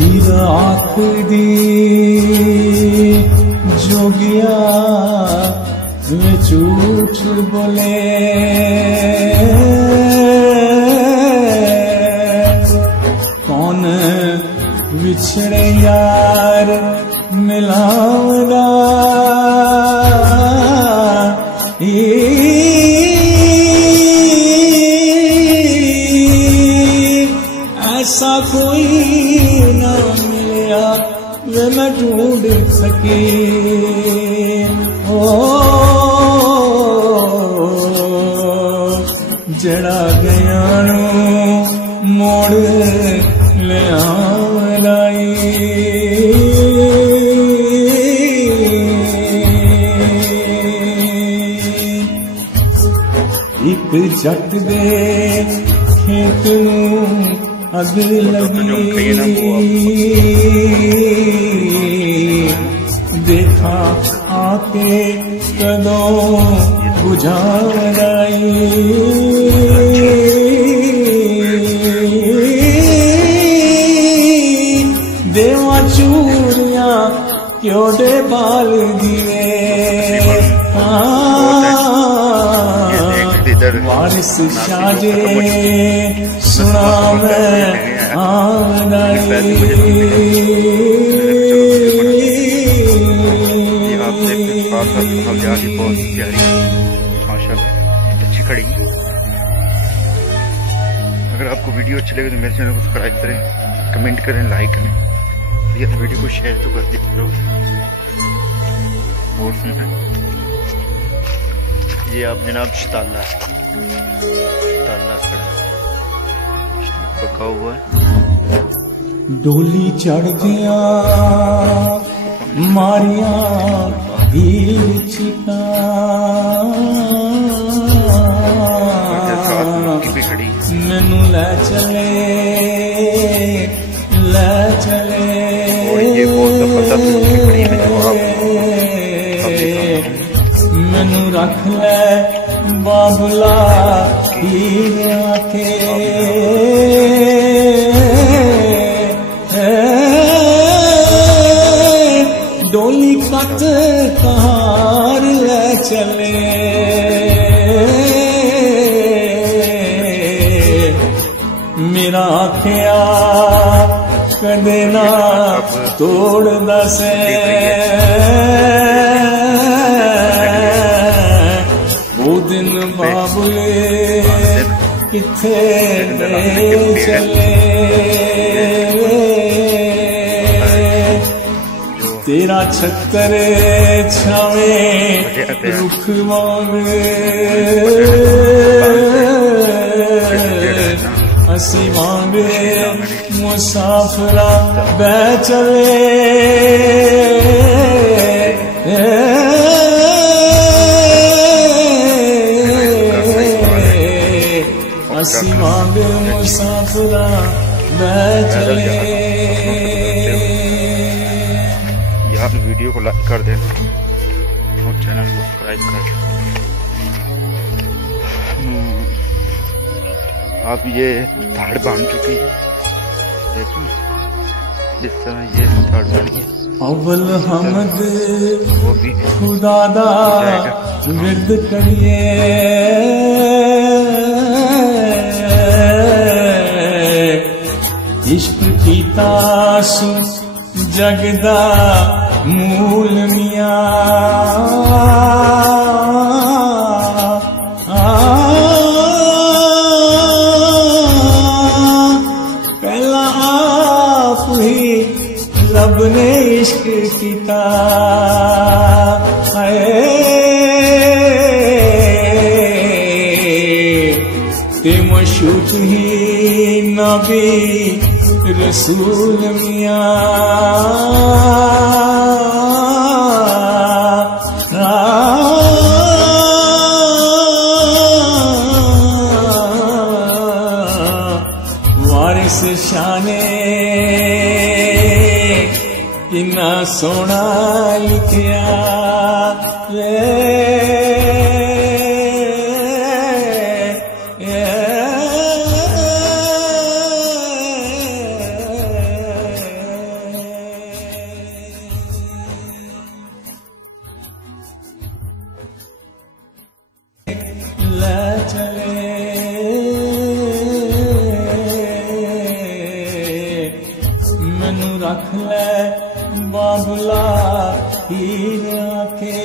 आँख दी जोगिया में झूठ बोले, कौन बिछड़े यार मिलावदा, ऐसा कोई ना मिला वे मैं ढूंढ सकी। ओ जड़ा गया मोड़ ले आई, एक जट दे खेत नूं अग लगी, देखा आके कदों बुझा लाई, देवा चूड़ियां क्यों दे बाल दिए, वारिस शाजे सुना मैं आनाई। बहुत प्यारी माशाल्लाह, अच्छी खड़ी। अगर आपको वीडियो अच्छी लगे तो मेरे चैनल को सब्सक्राइब करें, कमेंट करें, लाइक करें, ये वीडियो को शेयर तो कर दीजिए। और सुना ये आप जनाब शताला खड़ा पका हुआ है। डोली चढ़ गया मारिया भीड़ छिका, मैनू ले चले मैनू रख ले बाबुला हीर आके, डोली कट कहार ले चले, मेरा आखिया कदे ना तोड़ दसे, वो दिन बाबुले किथे चले, तेरा छत्तर छावे रुख मांगे, हसी मांगे मुसाफरा बह चले, हसी मांगे मुसाफरा बह चले। आप वीडियो को लाइक कर देना और चैनल को सब्सक्राइब कर देना। आप ये धाड़ बांध चुकी है, देखो जिस तरह ये धाड़ बनी है। अव्वल हमद खुदा दा विरद करिए, इश्क कीता सु जगदा मूल मियां, पहला आप ही रब ने इश्क कीता, ते मशूक ही नबी रसूल मियां, वारिस शाने किन्ना सोना लिखिया ले चले मैनू रख ले बाबुला हीर आके